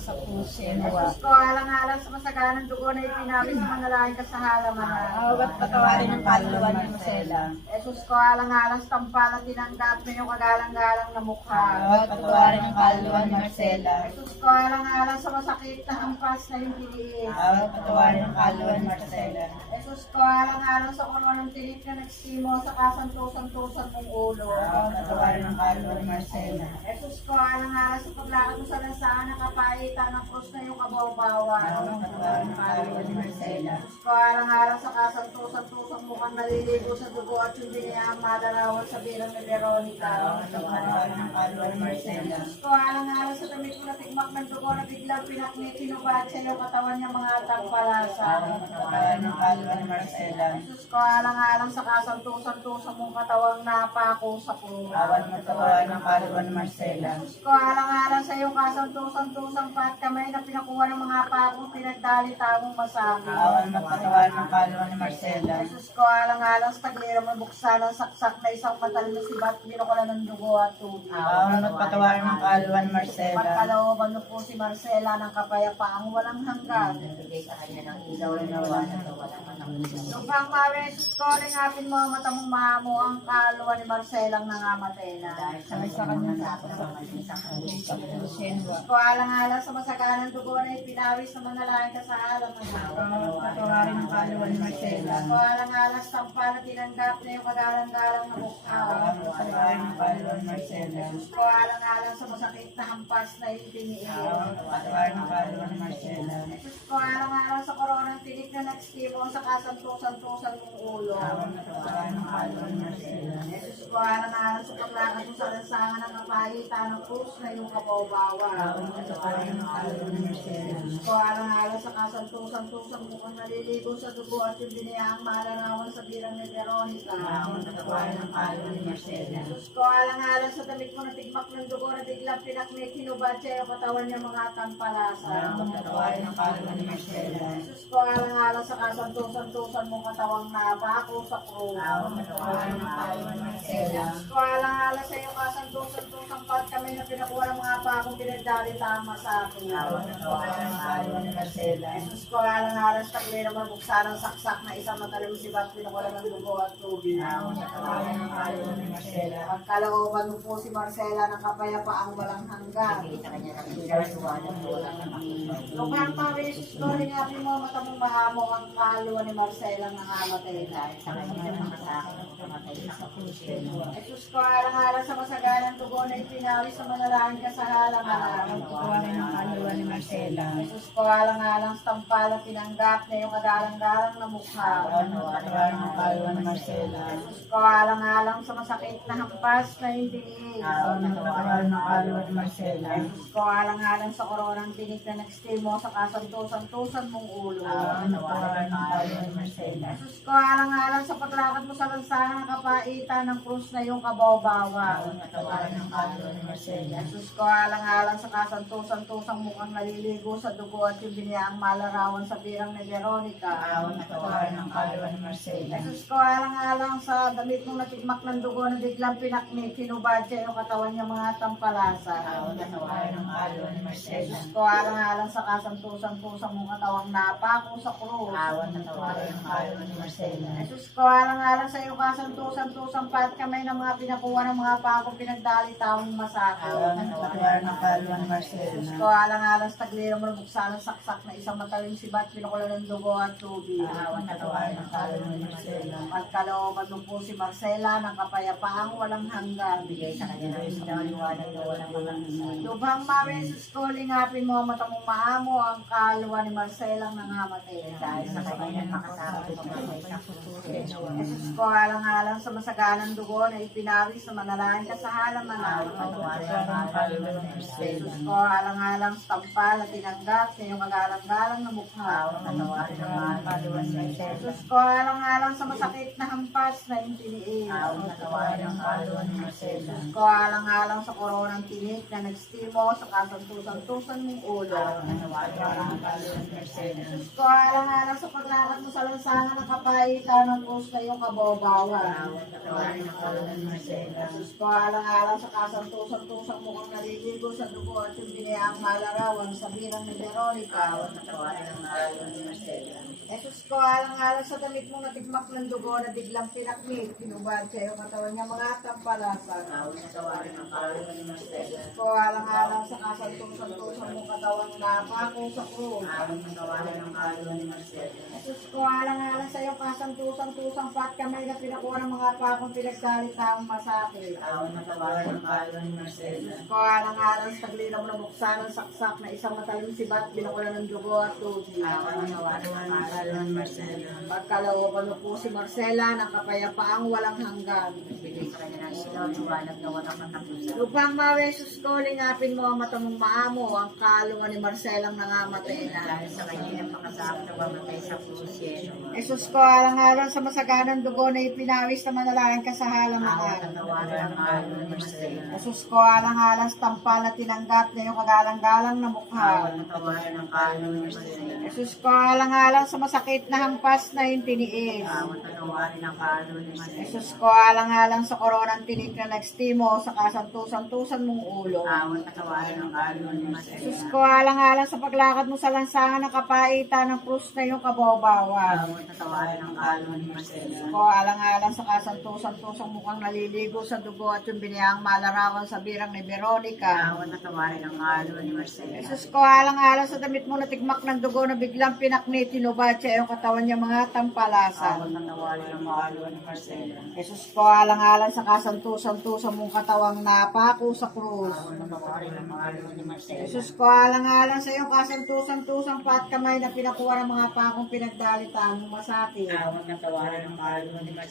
Sa pusin. Jesus ko, alang-alang sa masaganang dugo na ipinawis sa mga lalaki ka sa halaman. Awat patawarin ng kaluluwa ni Marcela. Jesus ko, alang-alang sa tampal at tinanggap na yung kagalang-galang na mukha. Awat patawarin ng kaluluwa ni Marcela. Jesus ko, alang-alang sa masakit na hampas na yung tiniis. Awat patawarin ng kaluluwa ni Marcela. Jesus ko, alang-alang sa kulwa ng tinik na nagsimo sa kasantusan-tusan mong ulo. Awat patawarin ng kaluluwa ni Marcela. Jesus ko, alang-alang sa paglakad mo sa lansangan ng kapaitan ng krus na yung kabaw-bawan. Awat patawarin ng kaluluwa ni Marcela. Jesus ko, alang-alang sa kasantusan-tusan mukhang naliligo sa dugo at yung biniyang madarawan sa bilang ni Veronica. Awat patawarin ng kaluluwa ni Marcela. Jesus ko, alang-alang sa damit mo na tigmak ng dugo na biglang pinaknit, pinubat sa iyong katawan niya mga tagpalasa. Awat patawarin ng kaluluwa ni Marcela. Jesus ko, alang-alang sa kasantusan-tusan mong katawang napako sa krus. Awat patawarin ng kaluluwa ni Marcela. Jesus ko, alang-alang sa iyong kasantusan-tusan pat kamay na pinakuha ng mga pakong pinagdali tamong masabi. Awat patawarin ng kaluluwa ni Marcela. Jesus ko, alang-alang sa taglira mo buksan ang saksak na isang matal na sibat, binukulan ng dugo at tubig. Awat patawarin ng kaluluwa ni Marcela. Pagkalooban mo po si Marcela ng kapayapaang walang hanggan. Bigay sa kanya ng ilaw na nawanan na walang manangusig. Lupang Mari, Jesus ko, lingapin mo ang mata mong maamo ang kaluwa ni Marcelang nangamatay na. Sa kanya sa pusin. Jesus ko, alang-alang sa masaganang dugo na ipinawis na manalangin ka sa alam ng Awat patawarin ng kaluluwa ni Marcela. Jesus ko, alang-alang sa tampal na tinanggap na yung kagalang-galang na mukha. Awat patawarin ng kaluluwa ni Marcela. Jesus ko, alang-alang sa masakit na hampas na ipiniin. Awat patawarin ng kaluluwa ni Marcela. Jesus ko, alang-alang sa koronang tinik na nagstimo sa kasantusan-tusan mong ulo. Awat patawarin ng kaluluwa ni Marcela. Jesus ko, alang-alang sa paglakad mo sa lansangan ng kapahitan ng krus na iyong kabaw-bawan. Awat patawarin ng kaluluwa ni Marcela. Jesus ko, alang-alang sa kasantusan-tusan mo kung naliligo sa dugo at yung biniyaang malarawan sa bilang ni Veronica. Awat patawarin ng kaluluwa ni Marcela. Jesus ko, alang-alang sa damit mo na tigmak ng dugo na biglang pinaknit, hinubad siya yung katawan niya mga tampalasa. Awat patawarin ng kaluluwa ni Marcela. Jesus ko, alang-alang sa kasantusan-tusan mong katawang napako sa krus. Awat patawarin ng kaluluwa ni Marcela. Jesus ko, alang-alang sa iyong kasantusan-tusan pat kami na pinakuha ng mga pakong pinagdali tama sa akin. Awat patawarin ng kaluluwa ni Marcela. Jesus ko, alang-alang sa taglira mabuksan ang saksak na isang matalim si Bat, pinakuha ng dugo at tubig. Awat patawarin ng kaluluwa ni Marcela. Pagkalooban mo po si Marcela ng kapayapaang walang hanggan. Bigay sa kanya ng ilaw na walang manangusig. Lupang Mari, Jesus ko, lingapin mo mata mong mahamo ang kaluwa ni Marcela ng amatay na. Sa kanya ng makasakit ng kamatay sa pusin. Jesus ko, alang-alang sa masaganang dugo na ipinawis sa manalangin ka sa halaman. Awat patawarin ng kaluluwa ni Marcela. Jesus ko, alang-alang sa tampal at tinanggap na yung kagalang-galang na mukha. Awat patawarin ng kaluluwa ni Marcela. Jesus ko, alang-alang sa masakit na hampas na hindi. Awat patawarin ng kaluluwa ni Marcela. Jesus ko, alang-alang sa koronang tinik na nagstimo sa kasantusan-tusan mong ulo. Awat patawarin ng kaluluwa ni Marcela. Jesus ko, alang-alang sa paglakad mo sa lansangan ng kapaitan ng krus na yung kabaw-bawan. Awat patawarin ng kaluluwa ni Marcela. Jesus ko, alang-alang sa kasantusan-tusang mukhang naliligo sa dugo at yung biniyaang malarawan sa birang ni Veronica. Awat patawarin ng kaluluwa ni Marcela. Jesus ko, alang-alang sa damit mong natigmak ng dugo na biglang pinaknit, hinubad siya yung katawan niya mga tampalasa. Awat patawarin ng kaluluwa ni Marcela. Jesus ko, alang-alang sa kasantusan-tusang mong katawang napako sa krus. Awat patawarin ng kaluluwa ni Marcela. Jesus ko, alang-alang sa iyong kasantusan-tusang pat kamay ng mga pinakuha ng mga pakong pinagdali tamong masakit. Awat patawarin ng kaluluwa ni Marcela. Jesus ko, alang-alang sa taglira mo buksan ang saksak na isang matalim sibat, pinukulan ng dugo at tubig. Awat patawarin ng kaluluwa ni Marcela. Pagkalooban mo po si Marcela ng kapayapaang walang hanggan. Bigay sa kanya ng ilaw na walang manangusig. Lubhang Mari, Jesus ko, lingapin mo ang mata mong maamo ang kaluwa ni Marcela ng nangamatay. Dahil sa kanya makasakit ng kamatay sa pusin. Jesus ko, alang-alang sa masaganang dugo na ipinawis sa manalangin ka sa halaman. Awat patawarin ng kaluluwa ni Marcela. Jesus ko, alang-alang sa tampal at tinanggap sa iyong magalang-galang na mukha. Awat patawarin ng kaluluwa ni Marcela. Jesus ko, alang-alang sa masakit na hampas na intiniis. Awat patawarin ng kaluluwa ni Marcela. Jesus ko, alang-alang sa koronang tinik na nagstimo sa kasantusan kasantusan-tusan mong ulo. Awan na tawarin ang kaluluwa ni Marcela. Diyos ko, alang-alang sa paglakat mo sa lansangan ng kapaitan ng krus na iyong kabaw-bawan. Awan na tawarin ang kaluluwa ni Marcela. Diyos ko, alang-alang sa kasantusan-tusang mukhang naliligo sa dugo at yung biniyaang malarawan sa birang ni Veronica. Awan na tawarin ang kaluluwa ni Marcela. Jesus ko, alang-alang sa damit mong natigmak ng dugo na biglang pinakmit, pinubad sa iyong katawan niya mga tampalasan. Awan na tawarin ang kaluluwa ni Marcela. Jesus ko, alang-alang sa kasantusan-tusang mong katawang napako sa krus. Awan na tawarin ang kaluluwa ni Marcela. Jesus ko, alang-alang sa iyong kasantusang-tusang pat kamay na pinakuha ng mga pakong pinagsalitaang masakit. Awan na tawarin ang kaluluwa ni Marcela. Jesus ko, alang-alang sa taglinaw na buksan ng saksak na isang matalim sibat, binakuha ng dugo at tubig. Awan na tawarin ang kaluluwa ni Marcela. Pagkalooban mo po si Marcela ng kapayapaang walang hanggan. Bigay sa kanya ng ilaw at liwanag na walang katapusan. Lupang Mawe, Jesus ko, lingapin mo ang mata mong maamo, ang kaluluwa ni Marcelang nangamatay na. Dahil sa kanya ang pakasakot na mamatay sa pusiero. Jesus ko, alang-alang sa masaganang dugo na ipinawis na manalayan ka sa Awan na halamangan. tawarin ang kaluluwa ni Marcela. Jesus ko, alang-alang sa tampal na tinanggap na yung kagalang-galang na mukha. Awan na tawarin ang kaluluwa ni Marcela. Jesus ko, alang-alang sa masakit na hampas na yung tiniis. Awan na tawarin ang kaluluwa ni Marcela. Jesus ko, alang-alang sa koronang tinik na nagstimo sa kasantusan-tusan mong ulo. Awan na tawarin ang kaluluwa ni Marcela. Jesus ko, alang-alang sa paglakad mo sa lansangan ng kapaitan ng krus na iyong kabaw-bawan. Awan na tawarin ang kaluluwa ni Marcela. Jesus ko, alang-alang sa kasantusan-tusang mukhang naliligo sa dugo at yung biniyang malarawan sa birang ni Veronica. Awan na tawarin ang kaluluwa ni Marcela. Jesus ko, alang-alang sa damit mo na tigmak ng dugo na biglang pinaknit, tinubad sa iyong katawan niya mga tampalasan. Awan na tawarin ang kaluluwa ni Marcela. Jesus ko, alang-alang sa kasantusan-tusang mong katawang napako sa krus. Awan na tawarin ang kaluluwa ni Marcela. Jesus ko, alang-alang sa iyong kasantusan-tusang pat kamay na pinakuha ng mga pakong pinagdalitan ng masakit. Awan na tawarin ang kaluluwa ni Marcela.